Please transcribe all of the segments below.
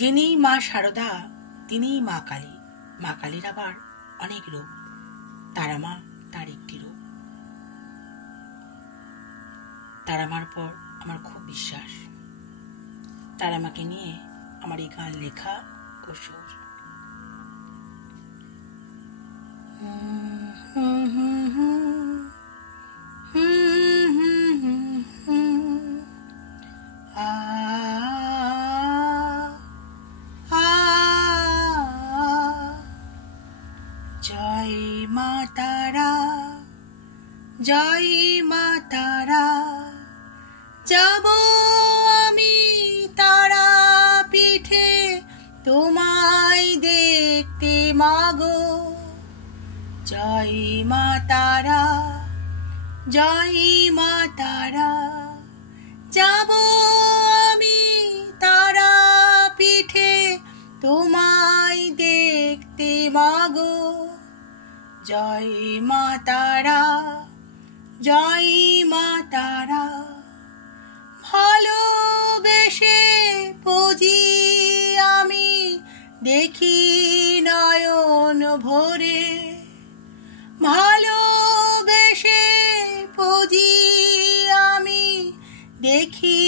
যিনি মা শারদা তিনিই মা কালী। মা কালীর আবার অনেক রূপ, তারা মা তার একটি রূপ। তারা মার পর আমার খুব বিশ্বাস। তারা মাকে নিয়ে আমার এই গান লেখা ও সুর। জয় মা তারা, জয় মা তারা, যাব আমি তারা পিঠে তোমায় দেখতে মাগো। জয় মা তারা, জয় মা তারা, যাব আমি তারা পিঠে তোমায় দেখতে মাগো। জয় মা তারা, জয় মা তারা, ভালোবেসে পুজি আমি দেখি নয়ন ভরে। ভালোবেসে পুজি আমি দেখি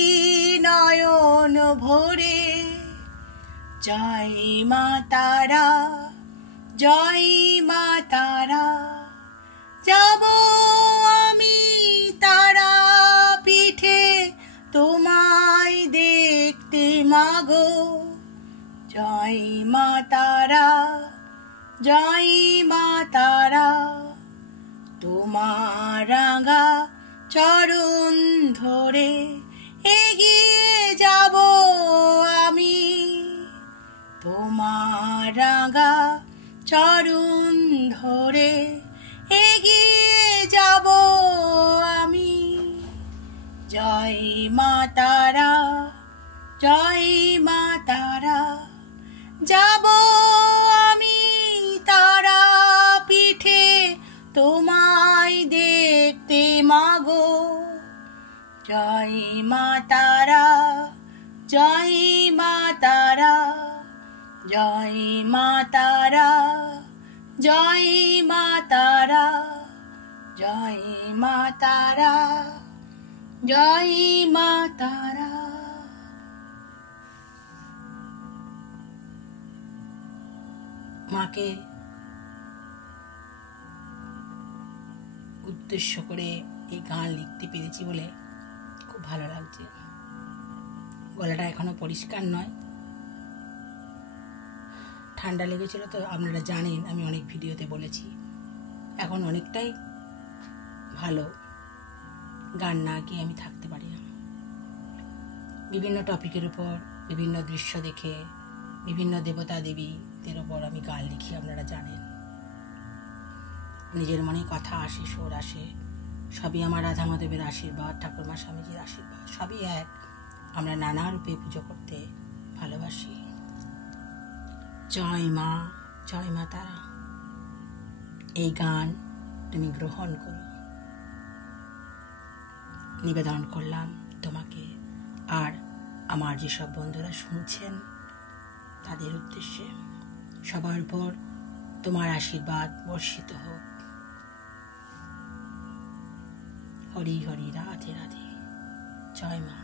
নয়ন ভরে। জয় মা তারা, জয় মা তারা, যাব আমি তারা পিঠে তোমায় দেখতে মাগো। জয় মা তারা, জয় মা তারা, তোমার রাঙা চরণ ধরে এগিয়ে যাব আমি। তোমার রাঙা চরণ ধরে এগিয়ে যাব আমি। জয় মা তারা, জয় মা তারা, যাব আমি তারা পিঠে তোমায় দেখতে মাগো। জয় মা তারা, জয় মা তারা, জয় মা তারা, জয় মা তারা, জয় মা তারা, জয় মা তারা। মাকে উদ্দেশ্য করে এই গান লিখতে পেরেছি বলে খুব ভালো লাগছে। গলাটা এখনো পরিষ্কার নয়, ঠান্ডা লেগেছিল তো আপনারা জানেন, আমি অনেক ভিডিওতে বলেছি। এখন অনেকটাই ভালো, গান না গিয়ে আমি থাকতে পারি না। বিভিন্ন টপিকের উপর বিভিন্ন দৃশ্য দেখে বিভিন্ন দেবতা দেবীদের উপর আমি গান লিখি, আপনারা জানেন। নিজের মনে কথা আসে, সুর আসে, সবই আমার রাধা মাধবের আশীর্বাদ, ঠাকুরমা স্বামীজির আশীর্বাদ, সবই এক। আমরা নানা রূপে পুজো করতে ভালোবাসি। জয় মা, জয় মা তারা, এই গান তুমি গ্রহণ করো। নিবেদন করলাম তোমাকে আর আমার যেসব বন্ধুরা শুনছেন তাদের উদ্দেশ্যে। সবার উপর তোমার আশীর্বাদ বর্ষিত হোক। হরি হরি, রাধে রাধে, জয় মা।